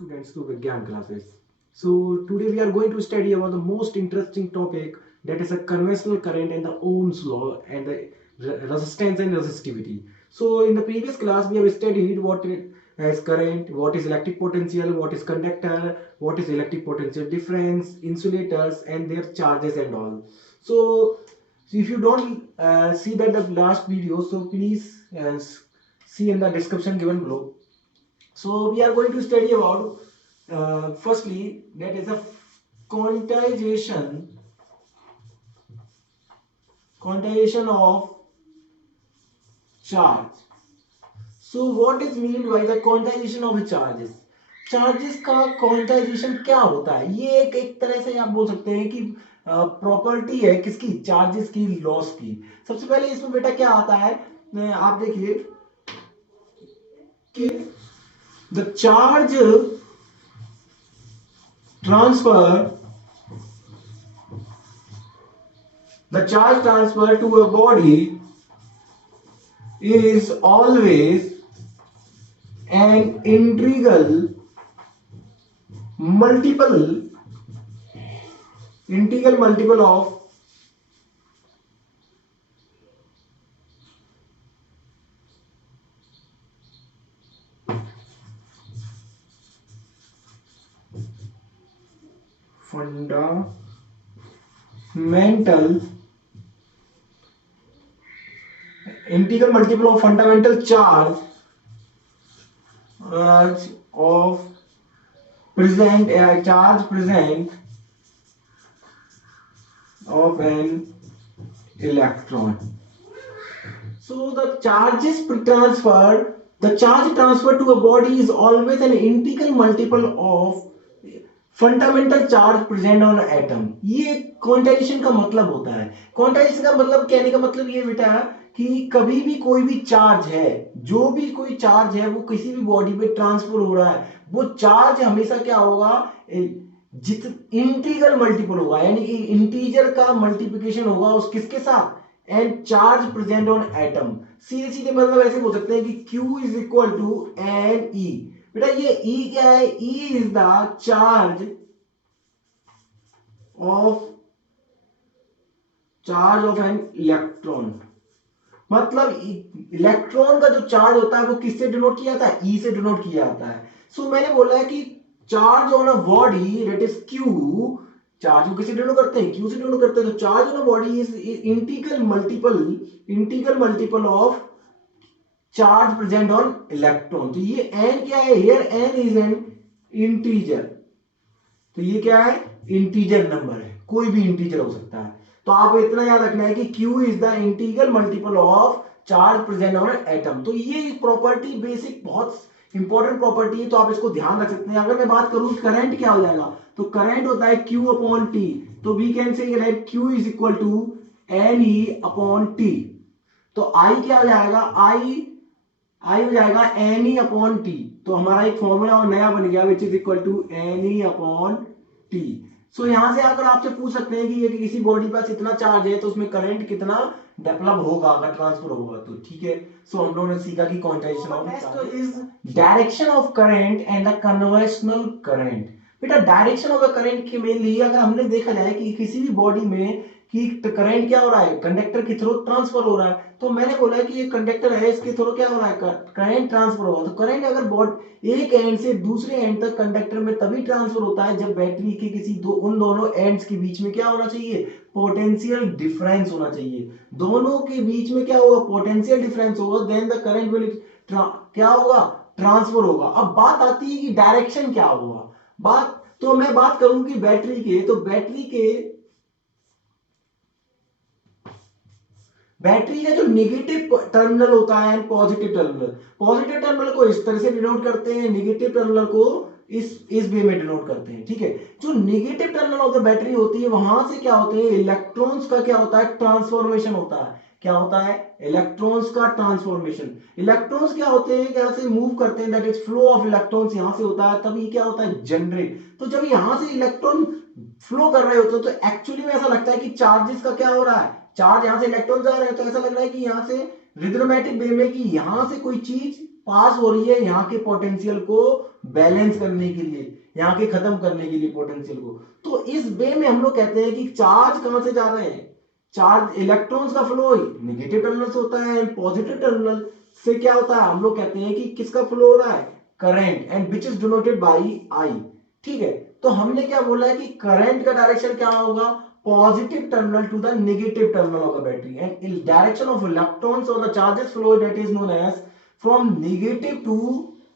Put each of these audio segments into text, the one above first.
students to Vigyan classes. So today we are going to study about the most interesting topic, that is a conventional current and the Ohm's law and the resistance and resistivity. So in the previous class we have studied what is current, what is electric potential, what is conductor, what is electric potential difference, insulators and their charges and all. So if you don't see that the last video, so please see in the description given below. So we are going to study about firstly, that is a quantization of charge. So what is meant by the quantization of charges? Charges का quantization क्या होता है? ये एक तरह से आप बोल सकते हैं कि प्रॉपर्टी है किसकी, चार्जेस की, लॉस की। सबसे पहले इसमें बेटा क्या आता है, आप देखिए कि the charge transfer to a body is always an integral multiple of fundamental charge of present of an electron. So the charge transfer to a body is always an integral multiple of fundamental charge present on atom. ये quantization का मतलब होता है। Quantization का मतलब, कहने का मतलब ये बेटा कि कभी भी कोई भी चार्ज है, जो भी कोई चार्ज है वो किसी भी बॉडी पे ट्रांसफर हो रहा है, वो चार्ज हमेशा क्या होगा, इंटीग्रल मल्टीपल होगा, यानी कि इंटीजर का मल्टीप्लिकेशन होगा उस किसके साथ, and charge present on atom. सीधे सीधे मतलब ऐसे बोल सकते हैं कि Q is equal to N e. बेटा ये E क्या है, E is the charge of an electron. मतलब इलेक्ट्रॉन का जो चार्ज होता है वो किससे डिनोट किया जाता है, E से डिनोट किया जाता है। सो मैंने बोला है कि charge on a body that is Q, charge को किससे डिनोट करते हैं, Q से डिनोट करते हैं। तो charge on a body is integral multiple of charge present on electron. तो ये n क्या है, here n is an integer. तो ये क्या है, इंटीजर नंबर है, कोई भी इंटीजर हो सकता है। तो आप इतना याद रखना है कि Q is the integral multiple of charge present on atom. तो ये प्रॉपर्टी बेसिक बहुत इंपॉर्टेंट प्रॉपर्टी है, तो आप इसको ध्यान रख सकते हैं। अगर मैं बात करूं करंट क्या हो जाएगा, तो करंट होता है Q अपॉन T। तो we can say Q is equal to N E upon t. तो I क्या हो जाएगा, I हो जाएगा एन ई अपॉन टी। तो हमारा एक फॉर्मूला और नया बन गया which is equal to N E upon T. So यहां से आकर आपसे पूछ सकते हैं कि ये किसी बॉडी पर इतना चार्ज है तो उसमें करंट कितना डेवलप होगा अगर ट्रांसफर होगा तो, ठीक है। सो हम लोगों ने सीखा कि quantization of next is direction of current and the conventional current. बेटा डायरेक्शन ऑफ द करंट के मेनली अगर हमने देखा जाए कि किसी भी बॉडी में कि करंट क्या हो रहा है, कंडक्टर के थ्रू ट्रांसफर हो रहा है। तो मैंने बोला है कि ये कंडक्टर है, इसके थ्रू क्या हो रहा है, करंट ट्रांसफर होगा। तो करंट अगर एक एंड से दूसरे एंड तक कंडक्टर में तभी ट्रांसफर होता है जब बैटरी के उन दोनों एंड्स के बीच में क्या होना चाहिए, पोटेंशियल डिफरेंस होना चाहिए। दोनों के बीच में क्या होगा, पोटेंशियल डिफरेंस होगा, देन द करंट विल क्या होगा, ट्रांसफर होगा। अब बात आती है कि डायरेक्शन क्या होगा। तो मैं बात करूं कि बैटरी के, तो बैटरी का जो नेगेटिव टर्मिनल होता है एंड पॉजिटिव टर्मिनल को इस तरह से डिनोट करते हैं, नेगेटिव टर्मिनल को इस वे में डिनोट करते हैं, ठीक है। जो negative terminal of the battery होती है वहां से क्या होते हैं, इलेक्ट्रॉन्स का क्या होता है, ट्रांसफॉर्मेशन होता है। क्या होता है, इलेक्ट्रॉन्स का ट्रांसफॉर्मेशन। इलेक्ट्रॉन्स क्या होते हैं, यहां से मूव करते हैं, that is flow of electrons यहां से होता है, तभी क्या होता है, जनरेट। तो जब यहां से इलेक्ट्रॉन फ्लो कर रहे होते हैं तो एक्चुअली में ऐसा लगता है कि चार्जेस का क्या हो रहा है, चार्ज यहां से इलेक्ट्रॉन जा रहे हैं, तो ऐसा लग रहा है कि यहां से रिदमेटिक वे में कि यहां से कोई चीज पास हो रही है यहाँ के पोटेंशियल को बैलेंस करने के लिए, यहाँ के खत्म करने के लिए पोटेंशियल को। तो इस वे में हम लोग कहते हैं कि चार्ज कहां से जा रहे हैं, चार्ज इलेक्ट्रॉन्स का फ्लो नेगेटिव टर्मिनल से होता है, पॉजिटिव टर्मिनल से क्या होता है, हम लोग कहते हैं कि किसका फ्लो हो रहा है, current, and which is denoted by I. ठीक है, तो हमने क्या बोला है कि करंट का डायरेक्शन क्या होगा, positive terminal to the negative terminal of the battery, and in direction of electrons और the charges flow that is known as from negative to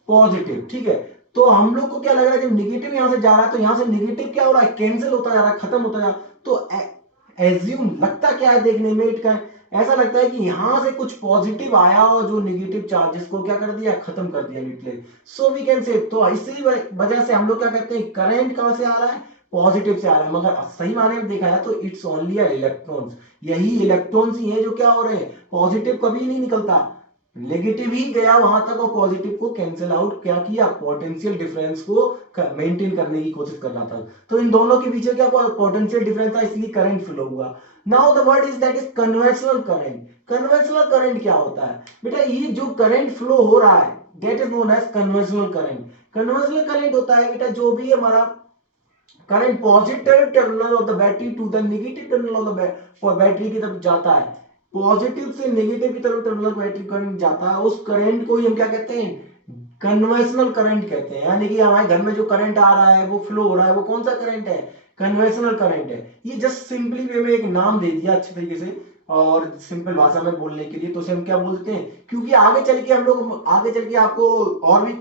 positive. ठीक है, तो हम लोग को क्या लग रहा है, जब नेगेटिव यहां से जा रहा है तो यहां से नेगेटिव क्या हो रहा है, कैंसिल होता जा रहा है, खत्म होता जा रहा है। तो एज्यूम लगता क्या है देखने में, इट का ऐसा लगता है कि यहां से कुछ पॉजिटिव आया और जो नेगेटिव चार्जेस को क्या कर दिया, खत्म कर दिया, न्यूट्रलाइज। सो वी कैन से, तो इसी वजह से हम लोग क्या कहते हैं, करंट कहां से आ रहा है, पॉजिटिव से आ रहा है। मगर सही माने में देखा जाए तो इट्स ओनली इलेक्ट्रॉन्स, यही इलेक्ट्रॉन्स ही है जो क्या हो रहे हैं, पॉजिटिव कभी नहीं निकलता, नेगेटिव ही गया वहां तक और पॉजिटिव को कैंसिल आउट क्या किया, पोटेंशियल डिफरेंस को मेंटेन करने की कोशिश कर रहा था। तो इन दोनों के पीछे क्या पोटेंशियल डिफरेंस था, इसलिए करंट फ्लो हुआ। Now the word is that is conventional current. Conventional current क्या होता है बेटा, ये जो करंट फ्लो हो रहा है that is known as conventional current. Conventional current होता है बेटा जो भी हमारा current positive terminal of the battery to the negative terminal of the battery की तरफ जाता है, पॉजिटिव से नेगेटिव की तरफ टर्मिनल बैटरी करंट जाता है, उस करंट को ही हम क्या कहते हैं, कन्वेंशनल करंट कहते हैं। यानी कि हमारे घर में जो करंट आ रहा है, वो फ्लो हो रहा है, वो कौन सा करंट है, कन्वेंशनल करंट है। ये जस्ट सिंपली वे में एक नाम दे दिया अच्छे तरीके से और सिंपल भाषा में बोलने के लिए, तो उसे हम क्या बोलते हैं, क्योंकि आगे चल के हम लोग, आगे चल के आपको और भी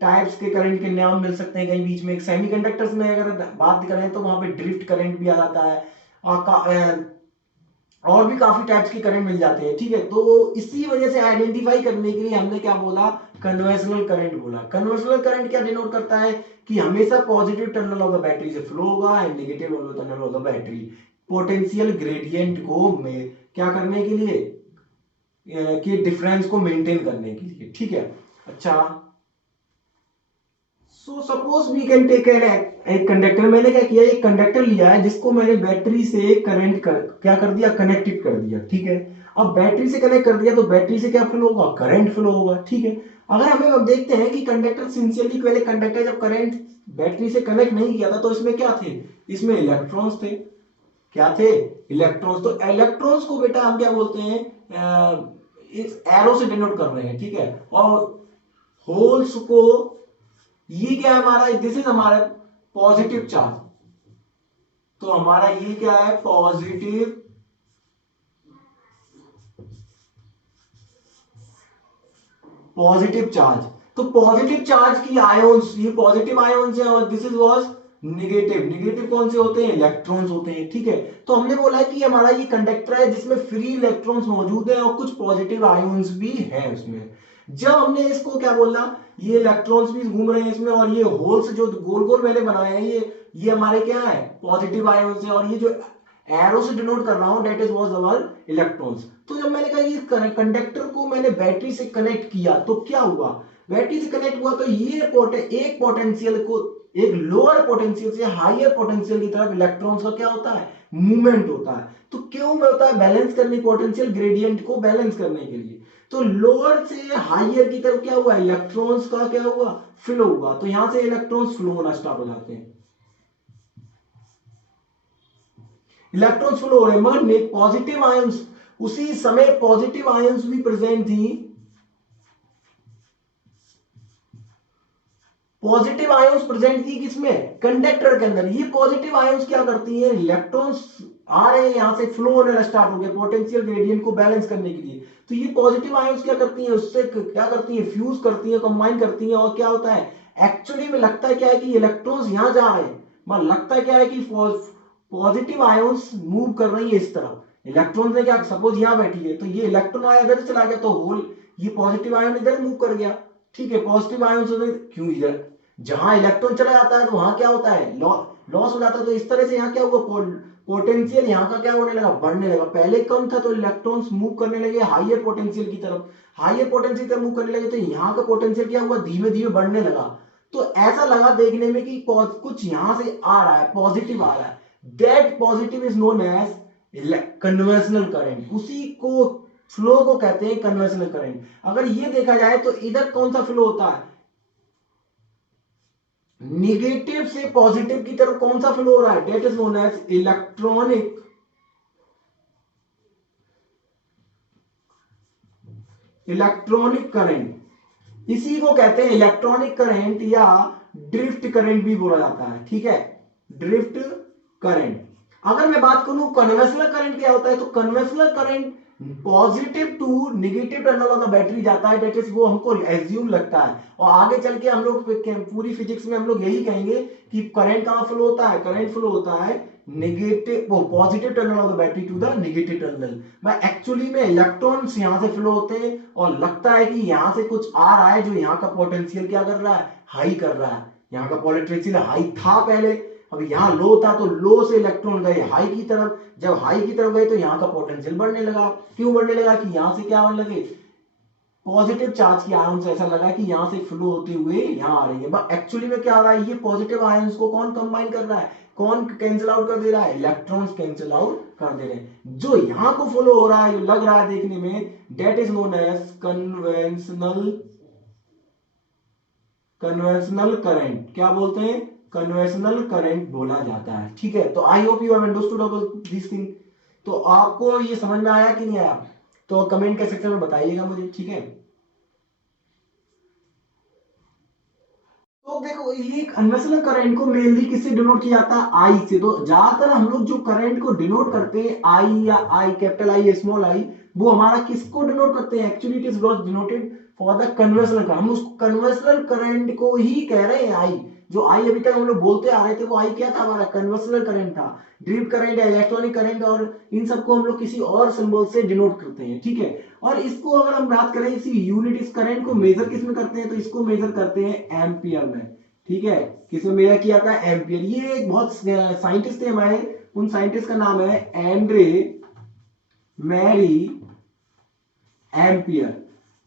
टाइप्स के करंट के नाम मिल सकते हैं कहीं बीच में। एक सेमीकंडक्टर्स में अगर बात करें तो वहां पे ड्रिफ्ट करंट भी आ जाता है और भी काफी टाइप्स के करंट मिल जाते हैं। ठीक है, तो इसी वजह से आइडेंटिफाई करने के लिए हमने क्या बोला, कन्वेंशनल करंट बोला। कन्वेंशनल करंट क्या डिनोट करता है कि हमेशा positive terminal of the battery से फ्लो होगा and negative terminal of the battery, potential gradient को में क्या करने के लिए, कि डिफरेंस को मेंटेन करने के लिए। ठीक है, अच्छा, so suppose we can take एक कंडक्टर। मैंने क्या किया, एक कंडक्टर लिया है जिसको मैंने बैटरी से करंट क्या कर दिया, कनेक्टेड कर दिया। ठीक है, अब बैटरी से कनेक्ट कर दिया तो बैटरी से क्या फ्लो होगा, करंट फ्लो होगा। ठीक है, अगर हमें अब देखते हैं कि कंडक्टर सिंसियरली, पहले कंडक्टर जब करंट बैटरी से कनेक्ट नहीं किया था तो इसमें क्या थे, इसमें इलेक्ट्रॉन्स थे, क्या थे, इलेक्ट्रॉन्स। तो इलेक्ट्रॉन्स को बेटा हम क्या बोलते हैं, इस एरो से डिनोट कर रहे हैं। ठीक है, और होल्स को, ये क्या है हमारा, दिस इज हमारा पॉजिटिव चार्ज, तो हमारा ये क्या है, पॉजिटिव चार्ज। तो पॉजिटिव चार्ज की आयोन्स, ये पॉजिटिव आयोन्स है और this is was negative. Negative कौन से होते हैं, इलेक्ट्रॉन्स होते हैं। ठीक है, तो हमने बोला है कि हमारा ये कंडक्टर है जिसमें फ्री इलेक्ट्रॉन्स मौजूद है और कुछ पॉजिटिव आयोन्स भी हैं उसमें। जब हमने इसको क्या बोला, ये इलेक्ट्रॉन्स भी घूम रहे हैं इसमें और ये होल्स जो गोल गोल मैंने बनाए हैं, ये हमारे क्या है, पॉजिटिव आयोन्स है, और ये जो एरो से डिनोट कर रहा हूं that is was our electrons. तो जब मैंने कहा ये कंडक्टर को मैंने बैटरी से कनेक्ट किया तो क्या हुआ, बैटरी से कनेक्ट हुआ तो ये एक पोटेंशियल को, एक लोअर पोटेंशियल से हायर पोटेंशियल की तरफ इलेक्ट्रॉन्स का क्या होता है, मूवमेंट होता है। तो क्यों होता है, बैलेंस करने, पोटेंशियल ग्रेडियंट को बैलेंस करने के लिए। तो लोअर से हायर की तरफ क्या हुआ, इलेक्ट्रॉन्स का क्या हुआ, फ्लो हुआ। तो यहां से इलेक्ट्रॉन्स फ्लो होना स्टार्ट हो जाते हैं, इलेक्ट्रॉन्स फ्लो हो रहे हैं, मगर पॉजिटिव आयंस, उसी समय पॉजिटिव आयंस भी प्रेजेंट थी, पॉजिटिव आयंस प्रेजेंट थी किसमें, कंडक्टर के अंदर। ये पॉजिटिव आयंस क्या करती हैं, इलेक्ट्रॉन्स आ रहे हैं यहां से, फ्लो होने स्टार्ट हो गए पोटेंशियल ग्रेडियंट को बैलेंस करने के लिए। तो ये पॉजिटिव आयंस क्या करती हैं, उससे क्या करती हैं, फ्यूज करती हैं, कंबाइन करती हैं, और क्या होता है, एक्चुअली में लगता है क्या है कि इलेक्ट्रॉन्स यहां जा रहे हैं, मतलब लगता क्या है कि पॉजिटिव आयंस मूव कर रही है इस तरफ, इलेक्ट्रॉन ने क्या, सपोज यहां बैठी है तो ये इलेक्ट्रॉन आया इधर चला गया तो होल, ये पॉजिटिव आयन इधर मूव कर गया। ठीक है, पॉजिटिव आयन क्यों, इधर जहां इलेक्ट्रॉन चला जाता है तो वहां क्या होता है, लॉस हो जाता है। तो इस तरह से यहाँ क्या हुआ, पोटेंशियल यहाँ का क्या होने लगा, बढ़ने लगा। पहले कम था तो इलेक्ट्रॉन्स मूव करने लगे हाइयर पोटेंशियल की तरफ, हाइयर पोटेंशियल तक मूव करने लगे, तो यहाँ का पोटेंशियल क्या हुआ, धीमे धीमे बढ़ने लगा। तो ऐसा लगा देखने में कि कुछ यहां से आ रहा है, पॉजिटिव आ रहा है, that positive is known as conventional current. उसी को फ्लो को कहते हैं कन्वेंशनल करंट। अगर ये देखा जाए तो इधर कौन सा फ्लो होता है, निगेटिव से पॉजिटिव की तरफ कौन सा फ्लो हो रहा है, that is known as electronic current. इसी को कहते हैं इलेक्ट्रॉनिक करंट या ड्रिफ्ट करंट भी बोला जाता है, ठीक है, ड्रिफ्ट करंट। अगर मैं बात करूं कन्वेंशनल करंट क्या होता है, तो conventional current positive to negative terminal of the battery जाता है, डेट इज वो हमको एज्यूम लगता है। और आगे चल के हम लोग पूरी फिजिक्स में हम लोग यही कहेंगे कि करंट कहां फ्लो होता है, करंट फ्लो होता है नेगेटिव वो positive terminal of the battery to the negative terminal. मैं एक्चुअली में इलेक्ट्रॉन्स यहां से फ्लो होते हैं और लगता है कि यहां से कुछ आ रहा है जो यहां का पोटेंशियल क्या कर रहा है, हाई कर रहा है। यहां का पोटेंशियल हाई था पहले, अब यहाँ लो था तो लो से इलेक्ट्रॉन गए हाई की तरफ, जब हाई की तरफ गए तो यहाँ का पोटेंशियल बढ़ने लगा। क्यों बढ़ने लगा, कि यहाँ से क्या बढ़ने लगे, पॉजिटिव चार्ज की आयंस, ऐसा लगा कि यहाँ से फ्लो होते हुए यहाँ आ रही है। बट एक्चुअली में क्या हो रहा है, ये पॉजिटिव आयंस को कौन कंबाइन कर रहा है, कौन कैंसिल आउट कर दे रहा है, इलेक्ट्रॉन्स कैंसिल आउट कर दे रहे हैं। जो यहाँ को फ्लो हो रहा है, जो लग रहा है देखने में, that is known as conventional current. क्या बोलते हैं, कन्वेंशनल करंट बोला जाता है, ठीक है। तो I hope you have understood about this thing. तो आपको ये समझ में आया कि नहीं आया, तो कमेंट के सेक्शन में बताइएगा मुझे, ठीक है। तो देखो ये कन्वेंशनल करंट को मेनली किससे डिनोट किया जाता है, आई से। तो ज्यादातर हम लोग जो करंट को डिनोट करते हैं आई या आई कैपिटल आई स्मॉल आई, वो हमारा किसको डिनोट करते हैं, actually it is denoted for the conventional current. हम उस कन्वेंशनल करंट को ही कह रहे हैं आई। जो आई अभी तक हम लोग बोलते आ रहे थे वो आई क्या था, हमारा कन्वेंशनल करंट था। ड्रिफ्ट करंट, इलेक्ट्रॉनिक करंट और इन सबको हम लोग किसी और सिंबल से डिनोट करते हैं, ठीक है। और इसको अगर हम बात करें, इसी यूनिट इस करंट को मेजर किस में करते हैं, तो इसको मेजर करते हैं एम्पियर में, ठीक है। किसमें मेजर किया था, एम्पियर। ये एक बहुत साइंटिस्ट थे हमारे, उन साइंटिस्ट का नाम है एंड्रे मैरी एम्पियर।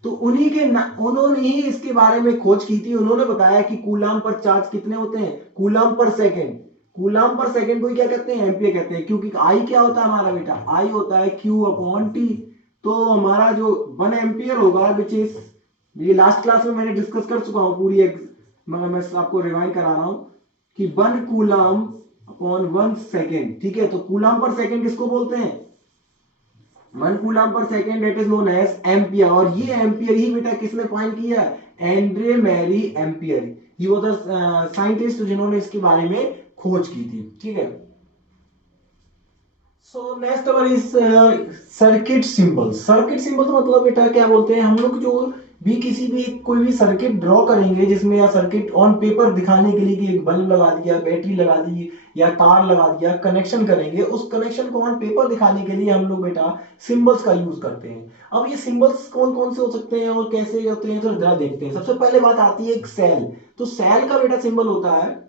तो उन्होंने ही इसके बारे में खोज की थी। उन्होंने बताया कि कूलाम पर चार्ज कितने होते हैं, कूलाम पर सेकंड। कूलाम पर सेकंड को क्या कहते हैं, एम्पियर कहते हैं। क्योंकि आई क्या होता है हमारा बेटा, आई होता है Q अपॉन टी। तो हमारा जो 1 एम्पियर होगा, विच इज, ये लास्ट क्लास में मैंने डिस्कस कर चुका हूं पूरी, मगर मैं आपको रिवाइंड करा रहा हूं कि 1 कूलाम अपॉन 1 सेकेंड, ठीक है। तो कूलाम पर सेकेंड किसको बोलते हैं, 1 coulomb per second, it is known as ampere. और ये एम्पियर ही बेटा किसने फाइंड किया, Andre Marie Ampere. He was the scientist जिन्होंने इसके बारे में खोज की थी, ठीक है। So next one is circuit symbol. Circuit symbol मतलब बेटा क्या बोलते हैं, हम लोग जो भी किसी भी कोई भी सर्किट ड्रॉ करेंगे जिसमें, या सर्किट ऑन पेपर दिखाने के लिए कि एक बल्ब लगा दिया, बैटरी लगा दी या तार लगा दिया, कनेक्शन करेंगे, उस कनेक्शन को ऑन पेपर दिखाने के लिए हम लोग बेटा सिंबल्स का यूज करते हैं। अब ये सिंबल्स कौन कौन से हो सकते हैं और कैसे होते हैं, तो जरा देखते हैं। सबसे पहले बात आती है एक सेल। तो सेल का बेटा सिंबल होता है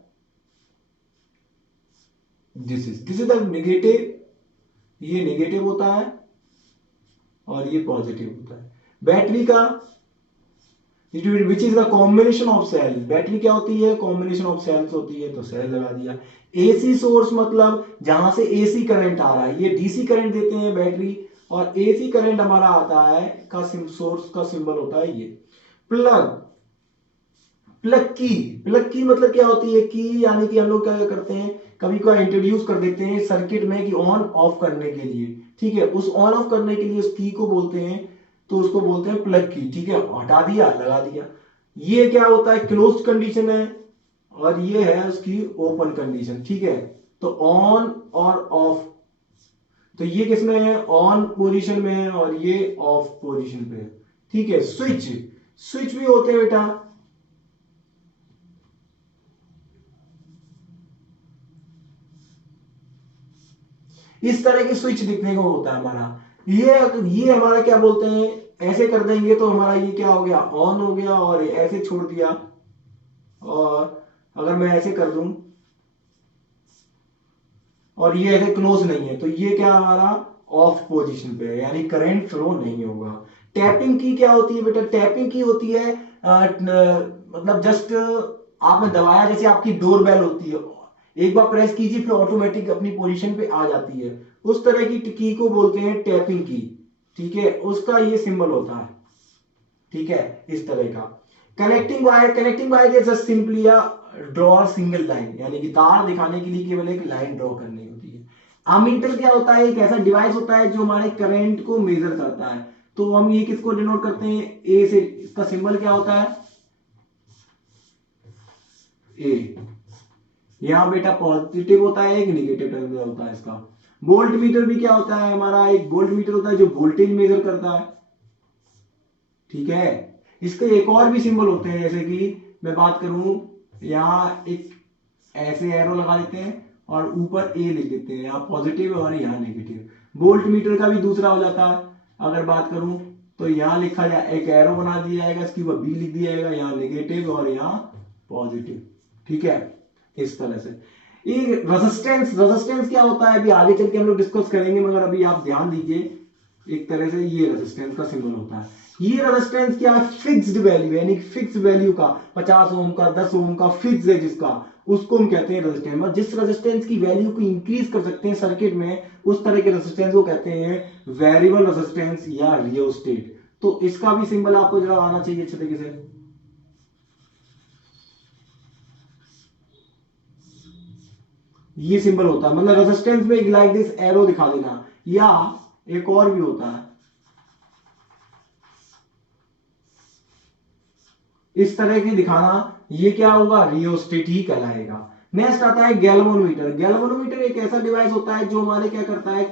दिस इज द नेगेटिव, ये नेगेटिव होता है और ये पॉजिटिव होता है। बैटरी का which is the combination of cell, battery क्या होती है, कॉम्बिनेशन ऑफ सेल्स होती है, तो सेल लगा दिया। एसी सोर्स मतलब जहां से एसी करंट आ रहा है, ये डीसी करंट देते हैं बैटरी, और एसी करंट हमारा आता है का सोर्स का सिंबल होता है ये। प्लग, प्लग की मतलब क्या होती है, की यानी कि हम लोग क्या करते हैं, कभी कभी इंट्रोड्यूस कर देते हैं सर्किट में कि ऑन ऑफ करने के लिए, ठीक है। उस ऑन ऑफ करने के लिए उस की को बोलते हैं, तो उसको बोलते हैं प्लग की, ठीक है। हटा दिया, लगा दिया। ये क्या होता है, क्लोज्ड कंडीशन है, और ये है उसकी ओपन कंडीशन, ठीक है। तो ऑन और ऑफ, तो ये किसमें है, ऑन पोजीशन में है और ये ऑफ पोजीशन पे है, ठीक है। स्विच, स्विच भी होते हैं बेटा, इस तरह की स्विच दिखने को होता है हमारा। ये हमारा क्या बोलते हैं, ऐसे कर देंगे तो हमारा ये क्या हो गया, ऑन हो गया, और ऐसे छोड़ दिया, और अगर मैं ऐसे कर दूं और ये ऐसे क्लोज नहीं है, तो ये क्या हमारा ऑफ पोजीशन पे है, यानी करंट फ्लो नहीं होगा। टैपिंग की क्या होती है बेटा, टैपिंग की होती है मतलब जस्ट आपने दबाया, जैसे आपकी डोर बेल होती है, एक बार प्रेस कीजिए फिर ऑटोमेटिक अपनी पोजीशन पे आ जाती है, उस तरह की को बोलते हैं टैपिंग की, ठीक है, उसका ये सिंबल होता है। ठीक है, इस तरह का। Connecting wire just simply draw single line, यानी कि तार दिखाने के लिए केवल एक लाइन ड्रॉ करनी होती है। अमीटर क्या होता है? एक ऐसा डिवाइस होता है जो हमारे करंट को मेजर करता है। तो हम ये किसको डिनोट करते हैं? ए से। इसका सिंबल क्या होता है? ए। यहाँ बेटा पॉजिटिव होता है, एक निगेटिव टर्मिनल होता है इसका। वोल्ट मीटर भी क्या होता है हमारा? एक वोल्ट मीटर होता है जो वोल्टेज मेजर करता है। ठीक है, इसके एक और भी सिंबल होते हैं, जैसे कि मैं बात करूं, यहाँ एक ऐसे एरो लगा देते हैं और ऊपर ए लिख देते हैं, यहाँ पॉजिटिव और यहाँ नेगेटिव। वोल्ट मीटर का भी दूसरा हो जाता है। अगर बात करूं तो यहाँ लिखा जाए, एक एरो बना दिया जाएगा, इसकी ऊपर बी लिख दिया जाएगा, यहाँ नेगेटिव और यहाँ पॉजिटिव। ठीक है, इस तरह से। ये रेजिस्टेंस क्या होता है अभी आगे चल के हम लोग डिस्कस करेंगे, मगर अभी आप ध्यान दीजिए। एक तरह से ये रेजिस्टेंस का सिंबल होता है। ये रेजिस्टेंस क्या है? फिक्स्ड वैल्यू, यानी फिक्स वैल्यू का, 50 ओम का, 10 ओम का फिक्स है जिसका, उसको हम कहते हैं रेजिस्टेंस। जिस रेजिस्टेंस की वैल्यू को इंक्रीज कर सकते हैं सर्किट में, उस तरह के रेजिस्टेंस को कहते हैं वेरिएबल रेजिस्टेंस या रियोस्टेट। तो इसका भी सिंबल आपको जरा आना चाहिए अच्छे तरीके से। ये सिंबल होता है, मतलब रेजिस्टेंस में लाइक दिस एरो दिखा देना, या एक और भी होता है इस तरह की दिखाना। ये क्या होगा? रियोस्टेट ही कहलाएगा। नेक्स्ट आता है गैल्वेनोमीटर। गैल्वेनोमीटर एक ऐसा डिवाइस होता है जो हमारे क्या करता है,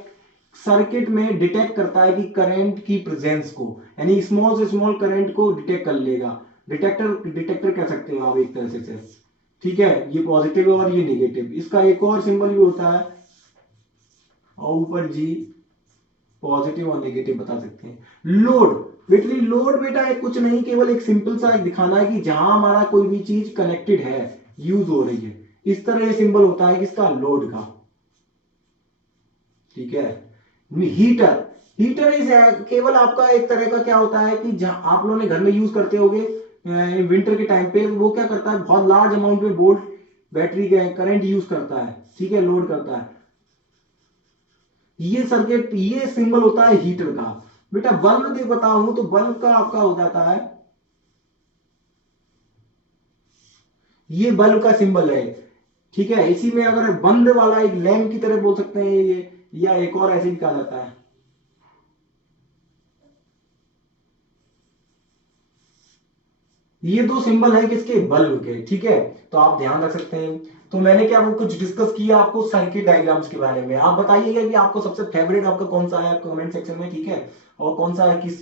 सर्किट में डिटेक्ट करता है कि करंट की प्रेजेंस को, यानी स्मॉल से स्मॉल करंट को डिटेक्ट कर लेगा। डिटेक्टर कह सकते हो आप एक तरह से। ठीक है, ये पॉजिटिव और ये निगेटिव। इसका एक और सिंबल भी होता है, और ऊपर जी पॉजिटिव और नेगेटिव बता सकते हैं। लोड, बेटली लोड बेटा एक कुछ नहीं, केवल एक सिंपल सा एक दिखाना है कि जहां हमारा कोई भी चीज कनेक्टेड है, यूज हो रही है। इस तरह ये सिंबल होता है किसका? लोड का। ठीक है। हीटर, हीटर इज केवल आपका एक तरह का क्या होता है कि जहां आप लोगों ने घर में यूज करते होगे विंटर के टाइम पे, वो क्या करता है, बहुत लार्ज अमाउंट में वोल्ट बैटरी का करंट यूज करता है। ठीक है, लोड करता है। ये सर्किट, ये सिंबल होता है हीटर का। बेटा बल्ब देख बताऊं तो बल्ब का आपका हो जाता है, ये बल्ब का सिंबल है। ठीक है, इसी में अगर बंद वाला एक लैंप की तरह बोल सकते हैं ये, या एक और ऐसे भी कहा जाता है। ये दो सिंबल है किसके? बल्ब के। ठीक है, तो आप ध्यान रख सकते हैं। तो मैंने क्या वो कुछ डिस्कस किया आपको सर्किट डायग्राम्स के बारे में। आप बताइएगा कि आपको सबसे फेवरेट आपका कौन सा है कमेंट सेक्शन में। ठीक है, और कौन सा है, किस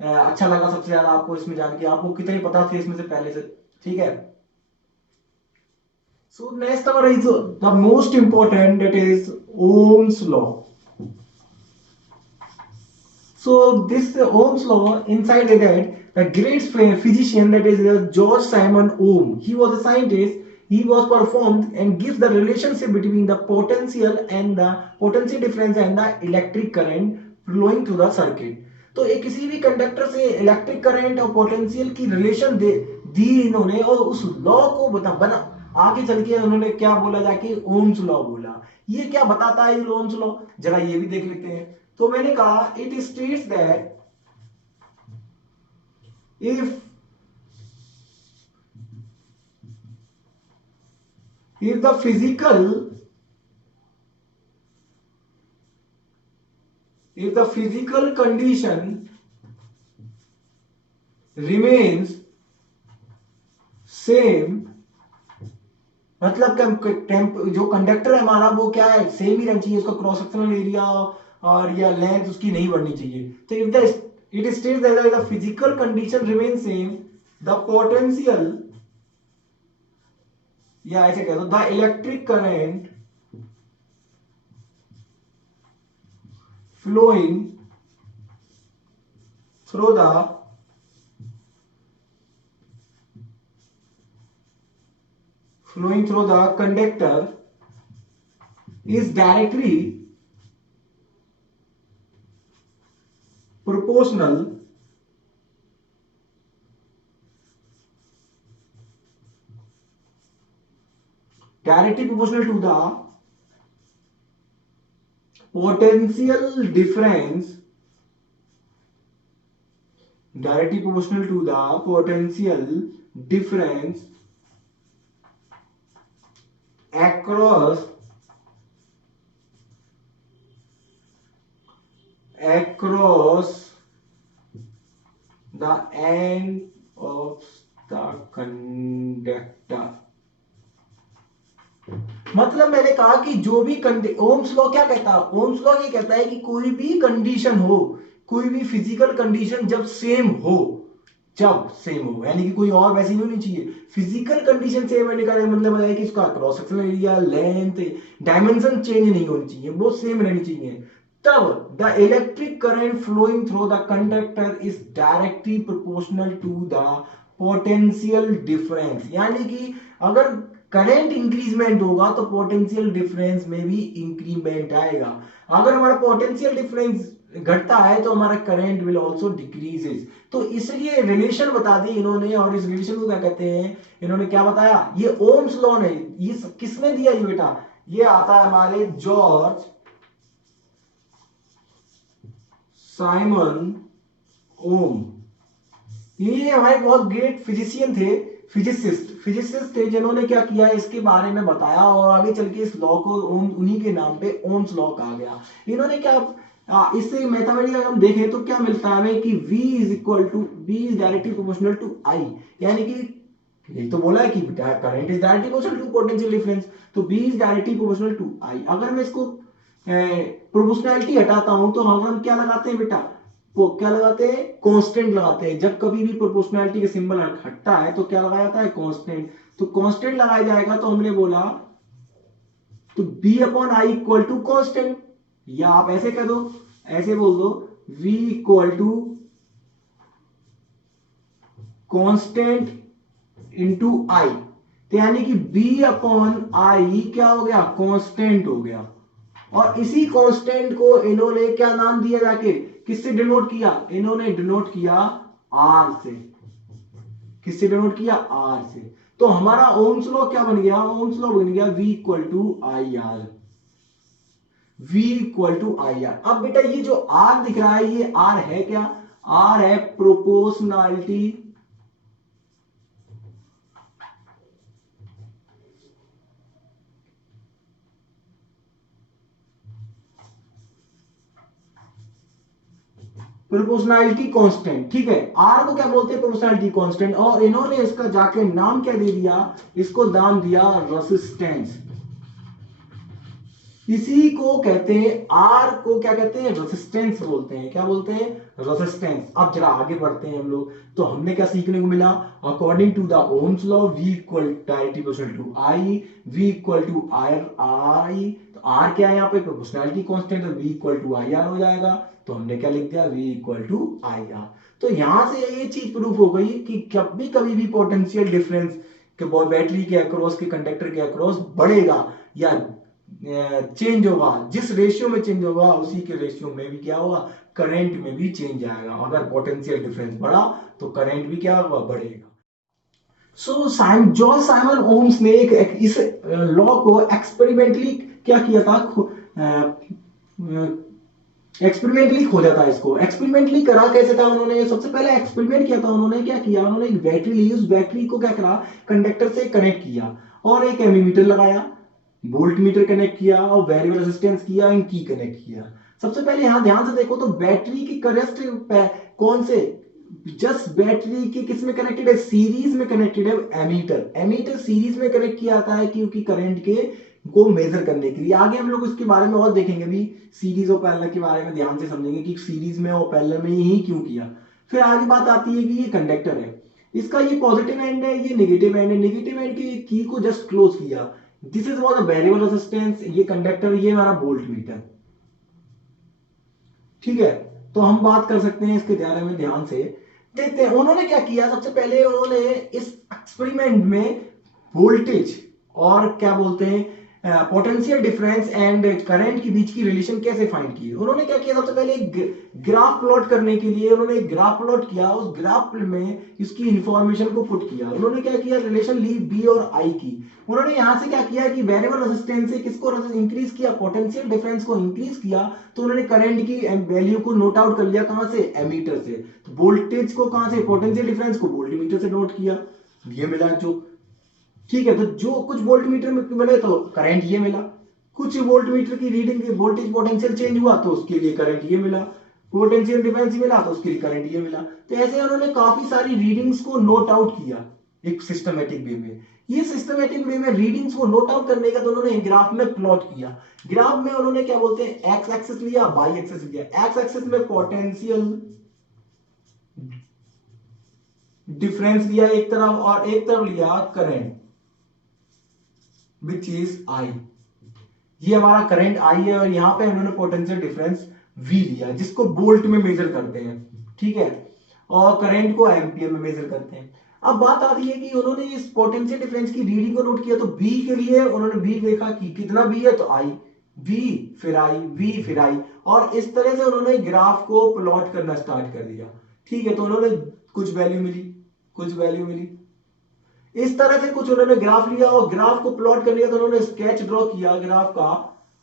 अच्छा लगा सबसे ज्यादा आपको इसमें जान के, आपको कितने पता थे इसमें से पहले से। ठीक है, so next our is the most important, that is Ohm's law. So this Ohm's law, inside that the great physician, that is George Simon Ohm, he was a scientist. He was performed and gives the relationship between the potential and the potential difference and the electric current flowing through the circuit. तो एक किसी भी conductor से electric current और potential की relation दे दी इन्होंने, और उस लॉ को बना आगे चल के उन्होंने क्या बोला, जाके ओम्स लॉ बोला। ये क्या बताता है ओम्स लॉ, जरा ये भी देख लेते हैं। तो मैंने कहा it states that if if the physical condition remains same, मतलब जो कंडक्टर है हमारा वो क्या है, सेम ही रहना चाहिए, उसका क्रॉस सेक्शनल एरिया और या लेंथ उसकी नहीं बढ़नी चाहिए। तो if the it states that the physical condition remain same, the potential, या ऐसे कह दो the electric current flowing through the conductor is directly proportional to the potential difference directly proportional to the potential difference across the end of the conductor। मतलब मैंने कहा कि जो भी ओम्स लॉ क्या कहता है, ओम्स लॉ ये कहता है कि कोई भी कंडीशन हो, कोई भी फिजिकल कंडीशन जब सेम हो, यानी कि कोई और वैसी नहीं होनी चाहिए, फिजिकल कंडीशन सेम होने का मतलब है कि उसका cross sectional area, length, dimension change नहीं होनी चाहिए, वो सेम रहनी चाहिए, तब the electric current flowing through the conductor is directly proportional to the potential difference. यानी कि अगर करंट इंक्रीजमेंट होगा तो पोटेंशियल डिफरेंस में भी इंक्रीमेंट आएगा, अगर हमारा पोटेंशियल डिफरेंस घटता है तो हमारा करंट विल आल्सो डिक्रीजेस। तो इसलिए रिलेशन बता दी इन्होंने, और इस रिलेशन को क्या कहते हैं, इन्होंने क्या बताया, ये ओम्स लॉ ने, ये किसने दिया ये बेटा, ये आता है हमारे जॉर्ज साइमन ओम। ये हमारे बहुत ग्रेट फिजिशियन थे, फिजिसिस्ट थे, जिन्होंने क्या किया इसके बारे में बताया, और आगे चल के इस लॉ को उन्हीं के नाम पे ओम्स लॉ कहा गया। इन्होंने क्या इससे मैथमेटिक्स अगर हम देखें तो क्या मिलता है हमें कि V is equal to V is directly proportional to I, यानी कि यही तो बोला है कि current is directly proportional to potential difference, तो V is directly proportional to I। अगर मैं इसको प्रोपोर्शनैलिटी हटाता हूं तो हम क्या लगाते हैं बेटा, वो क्या लगाते हैं, कांस्टेंट लगाते हैं। जब कभी भी प्रोपोर्शनैलिटी का सिंबल हटता है तो क्या लगाया जाता है, कांस्टेंट। तो कांस्टेंट लगाया जाएगा, तो हमने बोला तो B upon I equal to constant, या आप ऐसे कह दो, ऐसे बोल दो V equal to constant into I, तो यानी कि B अपॉन आई क्या हो गया, कांस्टेंट हो गया। और इसी कांस्टेंट को इन्होंने क्या नाम दिया, जाके किससे डिनोट किया, इन्होंने डिनोट किया R से। किससे डिनोट किया, R से। तो हमारा ओम्स लॉ क्या बन गया, ओम्स लॉ बन गया V equal to I R, V equal to I R. अब बेटा ये जो R दिख रहा है, ये R है क्या, R है प्रोपोर्शनैलिटी प्रोपोर्शनैलिटी कांस्टेंट। ठीक है, आर को क्या बोलते हैं, प्रोपोर्शनैलिटी कांस्टेंट, और इन्होंने इसका जाके नाम क्या दे दिया, इसको नाम दिया रेजिस्टेंस। इसी को कहते हैं, आर को क्या कहते हैं, रेजिस्टेंस बोलते हैं। क्या बोलते हैं, रेजिस्टेंस। अब जरा आगे बढ़ते हैं हम लोग, तो हमने क्या सीखने को मिला, according to the Ohm's law V equal directly proportional to I, V equal to I, तो R क्या है यहाँ पे, प्रोपोर्शनैलिटी कांस्टेंट, तो V इक्वल टू IR हो जाएगा। तो हमने क्या लिख दिया, V इक्वल टू IR। तो यहां से ये चीज प्रूफ हो गई कि कभी भी पोटेंशियल डिफरेंस के बैटरी के अक्रॉस, के कंडक्टर के अक्रॉस बढ़ेगा या चेंज होगा, जिस रेशियो में चेंज होगा उसी के रेशियो में भी क्या होगा, करंट में भी चेंज आएगा। अगर पोटेंशियल डिफरेंस बढ़ा तो करंट भी क्या होगा, बढ़ेगा। सो जॉर्ज साइमन ओम्स ने इस लॉ को एक्सपेरिमेंटली क्या किया था, एक्सपेरिमेंटली खोजा था। इसको एक्सपेरिमेंटली करा कैसे था, उन्होंने सबसे पहले एक्सपेरिमेंट किया था, उन्होंने क्या किया, उन्होंने एक बैटरी ली, उस बैटरी को क्या करा, कंडक्टर से कनेक्ट किया, और एक एमीमीटर लगाया, वोल्ट मीटर कनेक्ट किया, और वेरिएबल रेजिस्टेंस किया, इन की कनेक्ट किया। सबसे पहले यहां ध्यान से देखो तो बैटरी की करंट कौन से, जस्ट बैटरी की किस में कनेक्टेड है, सीरीज में कनेक्टेड है। एमीटर सीरीज में कनेक्ट किया जाता है क्योंकि करंट के को मेजर करने के लिए। आगे हम लोग इसके बारे में और देखेंगे भी, सीरीज और पैरेलल के बारे में ध्यान से समझेंगे कि सीरीज में और पैरेलल में ही क्यों किया। फिर आगे बात आती है कि ये कंडक्टर है, इसका ये पॉजिटिव एंड है, ये नेगेटिव एंड है, नेगेटिव एंड की की को जस्ट क्लोज किया, this is what variable resistance, ये कंडक्टर, ये हमारा वोल्ट मीटर। ठीक है, तो हम बात कर सकते हैं इसके बारे में, ध्यान से देखते हैं। उन्होंने क्या किया, सबसे पहले उन्होंने इस एक्सपेरिमेंट में वोल्टेज और क्या बोलते हैं पोटेंशियल डिफरेंस एंड करंट के बीच की रिलेशन कैसे फाइंड की। उन्होंने क्या किया, सबसे पहले एक ग्राफ प्लॉट करने के लिए उन्होंने एक ग्राफ प्लॉट किया, उस ग्राफ में इसकी इंफॉर्मेशन को पुट किया। उन्होंने क्या किया, रिलेशन ली बी और आई की। उन्होंने यहां से क्या किया कि वेरिएबल रेजिस्टेंस से किसको इंक्रीज किया, पोटेंशियल डिफरेंस को इंक्रीज किया। तो उन्होंने करंट की वैल्यू को नोट आउट कर लिया, कहां से, एमीटर से। तो वोल्टेज को कहां से, पोटेंशियल डिफरेंस को वोल्टमीटर से नोट किया, ये मिला जो, ठीक है। तो जो कुछ वोल्टमीटर में मिले तो करंट ये मिला, कुछ वोल्टमीटर की रीडिंग वोल्टेज पोटेंशियल चेंज हुआ तो उसके लिए करंट ये मिला, पोटेंशियल डिफरेंस मिला तो उसके लिए करंट ये मिला। तो ऐसे उन्होंने काफी सारी रीडिंग्स को नोट आउट किया एक सिस्टमेटिक वे में। ये सिस्टमेटिक वे में रीडिंग्स को नोट आउट करने का तो उन्होंने ग्राफ में प्लॉट किया। ग्राफ में उन्होंने क्या बोलते हैं, एक्स एक्सिस लिया, वाई एक्सिस लिया। एक्स एक्सिस में पोटेंशियल डिफरेंस लिया एक तरफ, और एक तरफ लिया करंट विच इज आई। ये हमारा करंट आई है, और यहां पे उन्होंने पोटेंशियल डिफरेंस वी लिया, जिसको वोल्ट में मेजर करते हैं, ठीक है, और करंट को एम्पियर में मेजर करते हैं। अब बात आती है कि उन्होंने इस पोटेंशियल डिफरेंस की रीडिंग को नोट किया, तो बी के लिए उन्होंने बी देखा कि कितना बी है, तो आई, वी फिर आई, वी फिर आई, और इस तरह से उन्होंने ग्राफ को प्लॉट करना स्टार्ट कर दिया, ठीक है। तो उन्होंने कुछ वैल्यू मिली, कुछ वैल्यू मिली, इस तरह से कुछ उन्होंने ग्राफ लिया, और ग्राफ को प्लॉट कर लिया। तो उन्होंने स्केच ड्रॉ किया ग्राफ का,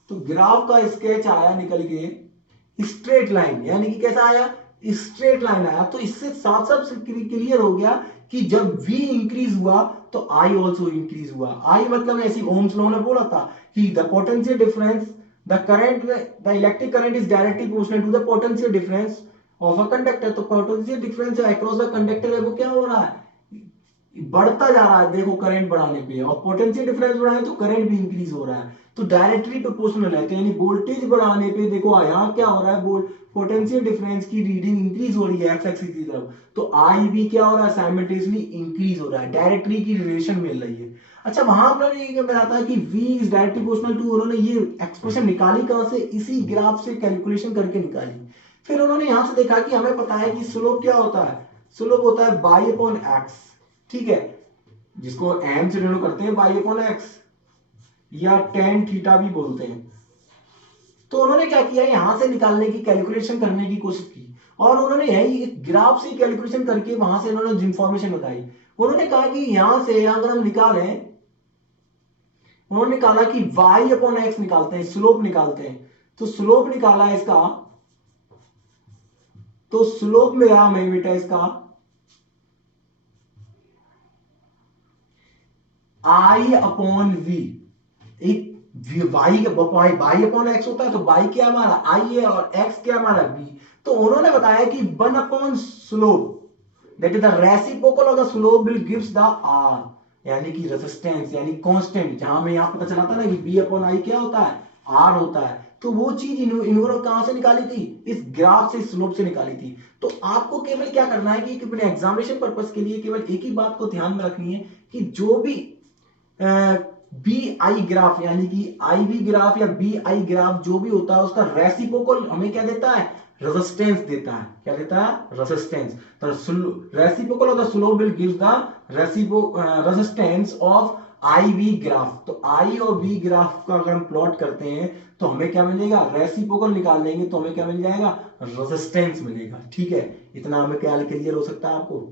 तो ग्राफ का स्केच आया निकल के स्ट्रेट लाइन, यानी कि कैसा आया, स्ट्रेट लाइन आया। तो इससे साफ साफ क्लियर हो गया कि जब V इंक्रीज हुआ तो I ऑल्सो इंक्रीज हुआ। I मतलब ऐसी ओम्स लॉ ने बोला था कि the potential difference, the current, the electric current is directly proportional to the potential difference of a conductor. तो potential difference across the conductor है वो क्या हो रहा है, बढ़ता जा रहा है, देखो करंट बढ़ाने पे, और पोटेंशियल डिफरेंस बढ़ाए तो करंट भी इंक्रीज हो रहा है, तो डायरेक्टली प्रोपोर्शनल है। यानी वोल्टेज बढ़ाने पे देखो यहाँ क्या हो रहा है, पोटेंशियल डिफरेंस की रीडिंग इंक्रीज हो रही है एक्स एक्सिस की तरफ, तो आई भी क्या हो रहा है, साइमल्टेनियसली इंक्रीज हो रहा है, डायरेक्टली की रिलेशन मिल रही है। अच्छा, वहां उन्होंने ये बताया था कि V is directly proportional to, उन्होंने ये एक्सप्रेशन निकाली कहां से, इसी ग्राफ से कैलकुलेशन करके निकाली। फिर उन्होंने यहां से देखा कि हमें पता है कि स्लोप क्या होता है, स्लोप होता है बाई अपॉन एक्स, ठीक है, जिसको एम से डिनोट करते हैं बाई अपॉन एक्स, या टेन थीटा भी बोलते हैं। तो उन्होंने क्या किया, यहां से निकालने की कैलकुलेशन करने की कोशिश की, और उन्होंने यही ग्राफ से कैलकुलेशन करके वहां से उन्होंने इंफॉर्मेशन बताई। उन्होंने कहा कि यहां से अगर हम निकालें, उन्होंने निकाला कि y अपॉन एक्स निकालते हैं, स्लोप निकालते हैं। तो स्लोप निकाला इसका, तो स्लोप मेरा हमें बेटा इसका I अपॉन वी, एक वाई अपॉन एक्स होता है, तो वाई क्या हमारा आई है और एक्स क्या हमारा बी। तो उन्होंने बताया कि 1 upon slope that is the reciprocal of the slope will gives the R, यानी कि रेजिस्टेंस, यानी कांस्टेंट, जहां में यहां पता चला था ना कि बी अपॉन आई क्या होता है, आर होता है। तो वो चीज इन्होंने कहां से निकाली थी, इस ग्राफ से, स्लोप से निकाली थी। तो आपको केवल क्या करना है कि अपने एग्जामिनेशन पर्पस के लिए केवल एक ही बात को ध्यान में रखनी है कि जो भी बी आई ग्राफ, यानी कि आई बी ग्राफ या बी आई ग्राफ जो भी होता है, उसका रेसिप्रोकल हमें क्या देता है, रेजिस्टेंस देता है। क्या देता है, रेजिस्टेंस। तो reciprocal of the slope will give the resistance of I B graph. तो आई और बी ग्राफ का अगर हम प्लॉट करते हैं तो हमें क्या मिलेगा, रेसिप्रोकल निकाल लेंगे तो हमें क्या मिल जाएगा, रेजिस्टेंस मिलेगा, ठीक है। इतना हमें क्या क्लियर हो सकता है आपको।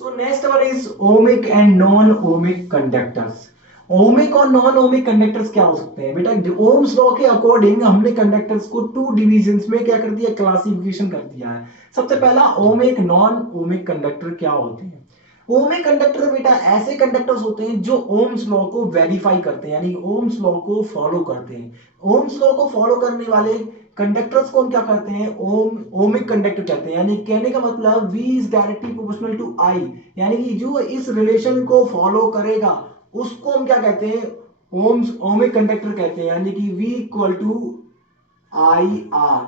So next one is ohmic and non-ohmic conductors. Ohmic और नॉन ओमिक कंडक्टर्स क्या हो सकते हैं बेटा, ओम्स लॉ के अकॉर्डिंग हमने कंडक्टर्स को 2 डिविजन्स में क्या कर दिया, क्लासिफिकेशन कर दिया है। सबसे पहला ओमिक, नॉन ओमिक कंडक्टर क्या होते हैं। ओमिक कंडक्टर बेटा ऐसे कंडक्टर्स होते हैं जो ओम्स लॉ को वेरीफाई करते हैं, यानी ओम्स लॉ को फॉलो करते हैं। ओम्स लॉ को फॉलो करने वाले कंडक्टर्स को हम क्या करते हैं, ओमिक कंडक्टर कहते हैं। यानी कहने का मतलब V is directly proportional to I, यानी कि जो इस रिलेशन को फॉलो करेगा उसको हम क्या कहते हैं, ओमिक कंडक्टर कहते हैं। यानी कि V इक्वल टू IR,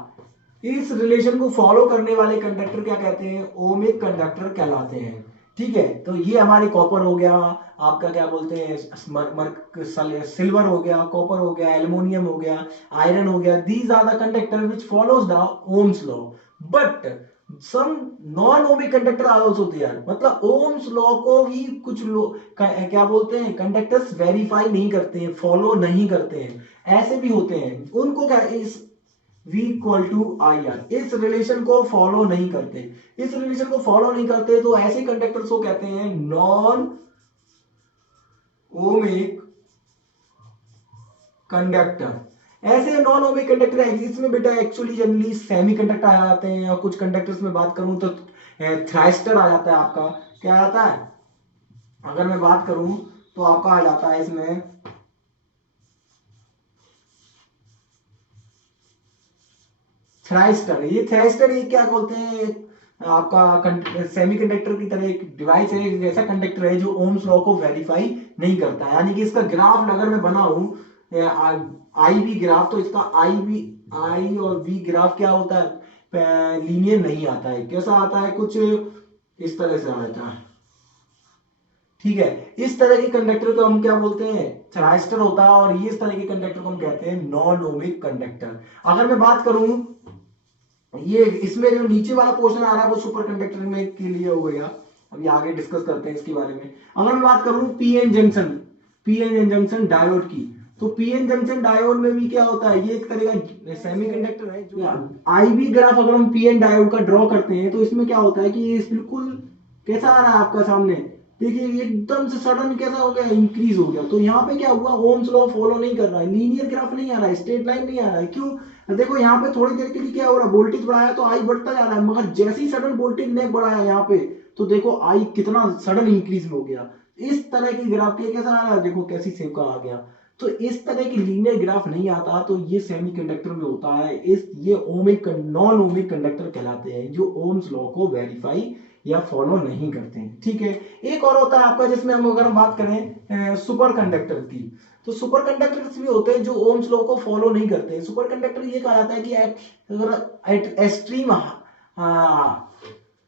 इस रिलेशन को फॉलो करने वाले कंडक्टर क्या कहते हैं, ओमिक कंडक्टर कहलाते हैं, ठीक है। तो ये हमारे कॉपर हो गया, आपका क्या बोलते हैं, सिल्वर हो गया, कॉपर हो गया, एल्युमिनियम हो गया, आयरन हो गया, these are the conductor which follows the Ohm's law. But some non ohmic conductor are also there, मतलब ओम्स लॉ को भी कुछ लोग क्या बोलते हैं, कंडक्टर्स वेरीफाई नहीं करते हैं, फॉलो नहीं करते हैं, ऐसे भी होते हैं, उनको क्या इस V equal to I R इस रिलेशन को फॉलो नहीं करते, इस रिलेशन को फॉलो नहीं करते, तो ऐसे कंडक्टर्स को कहते हैं नॉन ओमिक कंडक्टर। ऐसे नॉन ओमिक कंडक्टर एग्जिस्ट में बेटा एक्चुअली जनरली सेमी कंडक्टर आ जाते हैं, और कुछ कंडक्टर्स में बात करूं तो थ्राइस्टर आ जाता है आपका, क्या आता है, अगर मैं बात करूं तो आपका आ जाता है इसमें थ्राइस्टर। ये थ्राइस्टर ये क्या बोलते हैं, आपका सेमी कंडक्टर की तरह एक डिवाइस है, एक ऐसा कंडक्टर है जो ओम्स लॉ को वेरीफाई नहीं करता है, यानी कि इसका ग्राफ अगर मैं बनाऊं आई बी ग्राफ, तो इसका आई और बी ग्राफ क्या होता है, लीनियर नहीं आता है, कैसा आता है, कुछ इस तरह से आता है, ठीक है। इस तरह के कंडक्टर को हम क्या बोलते हैं, थ्राइस्टर होता है, और ये इस तरह के कंडक्टर को हम कहते हैं नॉन ओमिक कंडक्टर। अगर मैं बात करूं, ये इसमें जो नीचे वाला पोर्शन आ रहा है वो सुपर कंडक्टर में के लिए हो गया, अभी आगे डिस्कस करते हैं इसके बारे में। अगर मैं बात करूं पीएन जंक्शन डायोड की, तो पीएन जंक्शन डायोड में भी क्या होता है, ये एक तरह का सेमीकंडक्टर है, जो आईवी ग्राफ अगर हम पीएन डायोड का ड्रॉ करते हैं, तो इसमें क्या होता है कि ये बिल्कुल कैसा आ रहा है आपका सामने, देखिए एकदम से सडन कैसा हो गया, इंक्रीज हो गया, तो यहाँ पे क्या हुआ, ओम्स लॉ फॉलो नहीं कर रहा है, लीनियर ग्राफ नहीं आ रहा है, स्ट्रेट लाइन नहीं आ रहा है, क्यों, देखो यहाँ पे थोड़ी देर के लिए क्या हो रहा है, वोल्टेज बढ़ाया तो आई बढ़ता जा रहा है, मगर जैसे ही सडन वोल्टेज ने बढ़ाया यहाँ पे, तो देखो आई कितना सडन इंक्रीज हो गया, इस तरह की ग्राफ के कैसा आ रहा है, देखो कैसी सेव का आ गया। तो इस तरह की लीनियर ग्राफ नहीं आता, तो ये सेमीकंडक्टर में होता है, ये ओमिक नॉन ओमिक कंडक्टर कहलाते हैं, जो ओम्स लॉ को वेरीफाई या फॉलो नहीं करते हैं, ठीक है। एक और होता है आपका, जिसमें हम अगर हम बात करें सुपर कंडक्टर की, तो सुपर कंडक्टर्स भी होते हैं जो ओम्स लॉ को फॉलो नहीं करते हैं। सुपर कंडक्टर ये कहा जाता है कि एट एक्सट्रीम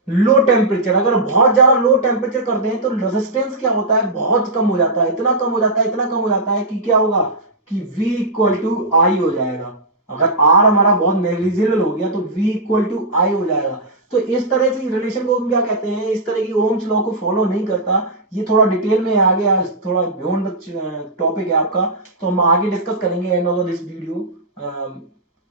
लो टेम्परेचर, अगर बहुत ज्यादा लो टेम्परेचर कर दें तो रेजिस्टेंस क्या होता है, बहुत कम हो जाता है, इतना कम हो जाता है, इतना कम हो जाता है कि क्या होगा कि V इक्वल टू आई हो जाएगा, अगर R हमारा बहुत नेग्लिजिबल हो गया तो V इक्वल टू आई हो जाएगा। तो इस तरह से रिलेशन को हम क्या कहते हैं, इस तरह की ओम्स लॉ को फॉलो नहीं करता। ये थोड़ा डिटेल में आगे थोड़ा बियॉन्ड टॉपिक है आपका, तो हम आगे डिस्कस करेंगे एंड ऑफ दिस वीडियो,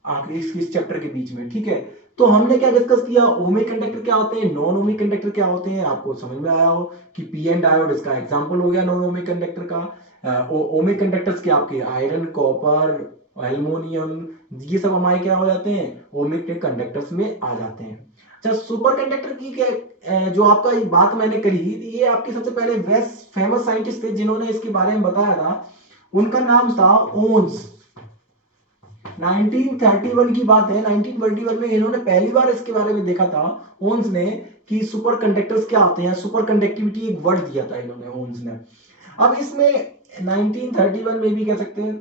आखिरी इस चैप्टर के बीच में, ठीक है। तो हमने क्या डिस्कस किया, ओमिक कंडक्टर क्या होते हैं, नॉन ओमिक कंडक्टर क्या होते हैं, आपको समझ में आया हो कि पीएन डायोड इसका एग्जांपल हो गया नॉन ओमिक कंडक्टर का। ओमिक कंडक्टर्स के आपके आयरन, कॉपर, एल्युमिनियम, ये सब हमारे क्या हो जाते हैं, ओमिक के कंडक्टर्स में आ जाते हैं। अच्छा, सुपर कंडक्टर की क्या, जो आपका ये बात मैंने करी, ये आपके सबसे पहले वेस्ट फेमस साइंटिस्ट थे जिन्होंने इसके बारे में बताया था, उनका नाम था ओन्स। 1931 की बात है, 1931 में इन्होंने पहली बार इसके बारे में देखा था, ओन्स ने, कि सुपर कंडक्टर्स क्या होते हैं, सुपर कंडक्टिविटी एक वर्ड दिया था इन्होंने, ओन्स ने। अब इसमें 1931 में भी कह सकते हैं,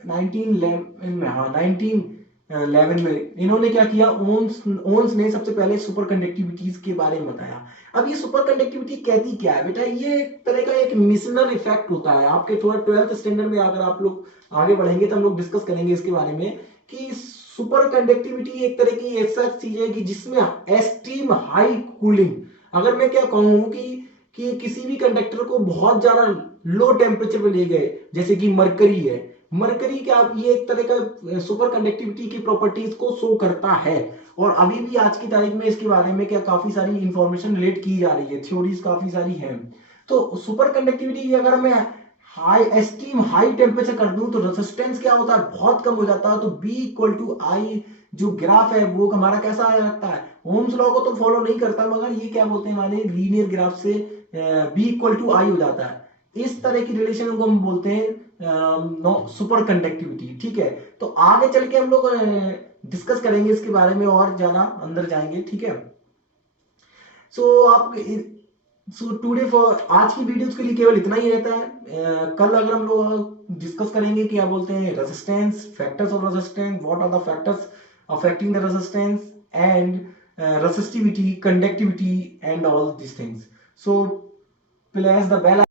1911 में, हाँ 1911 में इन्होंने क्या किया, ओन्स ने सबसे पहले सुपर कंडक्टिविटीज के बारे में बताया। अब ये सुपर कंडक्टिविटी कहती क्या है बेटा, ये एक तरह का एक मिशनर इफेक्ट होता है, आपके थोड़ा 12th स्टैंडर्ड में अगर आप लोग आगे बढ़ेंगे तो हम लोग डिस्कस करेंगे इसके बारे में, कि सुपर कंडक्टिविटी एक तरह की ऐसा चीज है कि जिसमें एक्सट्रीम हाई कूलिंग, अगर मैं क्या कहूं कि किसी भी कंडक्टर को बहुत ज्यादा लो टेम्परेचर पे ले गए, जैसे कि मरकरी है, मरकरी क्या, ये एक तरह का सुपर कंडक्टिविटी की प्रॉपर्टीज को शो करता है, और अभी भी आज की तारीख में इसके बारे में क्या काफी सारी इंफॉर्मेशन रिलेट की जा रही है, थ्योरीज काफी सारी हैं। तो सुपर कंडक्टिविटी अगर मैं हाई एक्सट्रीम हाई टेम्परेचर कर दूं तो रेजिस्टेंस क्या होता है, बहुत कम हो जाता है, तो B इक्वल टू आई जो ग्राफ है वो हमारा कैसा आ जाता है, ओम्स लॉ को तो फॉलो नहीं करता, मगर ये क्या बोलते हैं हमारे लीनियर ग्राफ से B इक्वल टू आई हो जाता है। इस तरह की रिलेशन को हम बोलते हैं सुपर कंडक्टिविटी, ठीक है। तो आगे चल के हम लोग डिस्कस करेंगे इसके बारे में और ज्यादा अंदर जाएंगे, ठीक है। सो आप टुडे फॉर आज की वीडियोस के लिए केवल इतना ही रहता है। कल अगर हम लोग डिस्कस करेंगे क्या बोलते हैं resistance, factors of resistance, what are the factors affecting the resistance and resistivity, conductivity and all these things. So press the bell